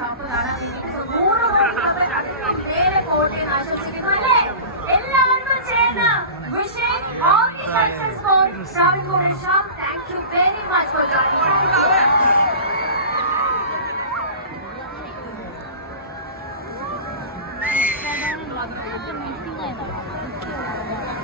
Shop So, നൂറ് കോടി നമ്മൾ അതിന് നേരെ പോട്ടെ എന്ന് ആശംസിക്കുന്നു അല്ലേ എല്ലാവർക്കും ചേർന്ന് success for Travancore shop. Thank you very much for joining. Thank you.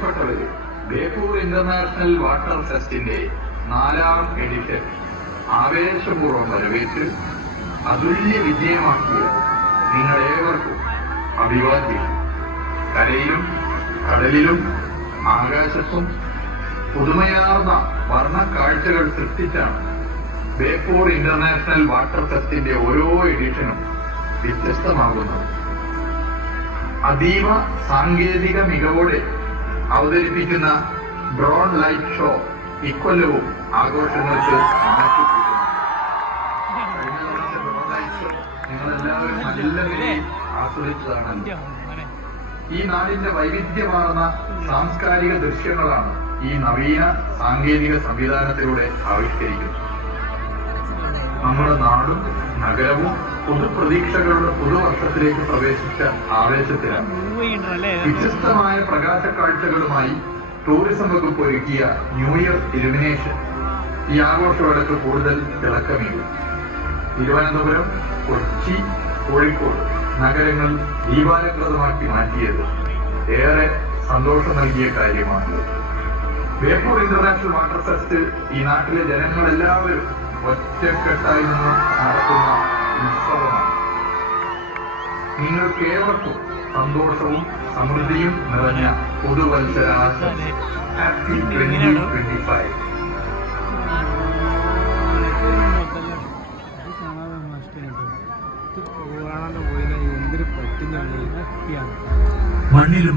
പ്രിയപ്പെട്ടവരെ ബേപ്പൂർ ഇന്റർനാഷണൽ വാട്ടർ ഫെസ്റ്റിന്റെ നാലാം എഡിഷൻ ആവേശപൂർവം വരവേറ്റ് അതുല്യ വിജയമാക്കിയ നിങ്ങളേവർക്കും അഭിവാദ്യം കരയിലും കടലിലും ആകാശത്തും പുതുമയാർന്ന വർണ കാഴ്ചകൾ സൃഷ്ടിച്ചാണ് ബേപ്പൂർ ഇന്റർനാഷണൽ വാട്ടർ ഫെസ്റ്റിന്റെ ഓരോ എഡിഷനും വ്യത്യസ്തമാകുന്നത്. അതീവ സാങ്കേതിക മികവോടെ അവതരിപ്പിക്കുന്ന ഡ്രോൺ ലൈറ്റ് ഷോ ഇക്കൊല്ലവും ആഘോഷങ്ങൾക്ക് ആസ്വദിച്ചതാണ്. ഈ നാടിന്റെ വൈവിധ്യമാർന്ന സാംസ്കാരിക ദൃശ്യങ്ങളാണ് ഈ നവീന സാങ്കേതിക സംവിധാനത്തിലൂടെ ആവിഷ്കരിക്കുന്നത്. നമ്മുടെ നാടും നഗരവും പുതുപ്രതീക്ഷകളുടെ പുതുവർഷത്തിലേക്ക് പ്രവേശിച്ച ആവേശത്തിലാണ്. വ്യത്യസ്തമായ പ്രകാശ കാഴ്ചകളുമായി ടൂറിസം വകുപ്പ് ഒരുക്കിയ ന്യൂ ഇയർ ഇലുമിനേഷൻ ഈ ആഘോഷവേളക്ക് കൂടുതൽ തിളക്കമേകും. തിരുവനന്തപുരം കൊച്ചി കോഴിക്കോട് നഗരങ്ങൾ ദീപാലകൃതമാക്കി മാറ്റിയത് ഏറെ സന്തോഷം നൽകിയ കാര്യമാണ്. ബേപ്പൂർ ഇന്റർനാഷണൽ വാട്ടർ ഫെസ്റ്റ് ഈ നാട്ടിലെ ജനങ്ങളെല്ലാവരും ഒറ്റക്കെട്ടായി നിന്ന് നടത്തുന്ന ഉത്സവമാണ് നിങ്ങൾക്ക് സന്തോഷവും സമൃദ്ധിയും നിറഞ്ഞ പുതുവത്സരാശം ഹാപ്പി ട്വന്റി ട്വന്റി ഫൈവ് മണ്ണിലും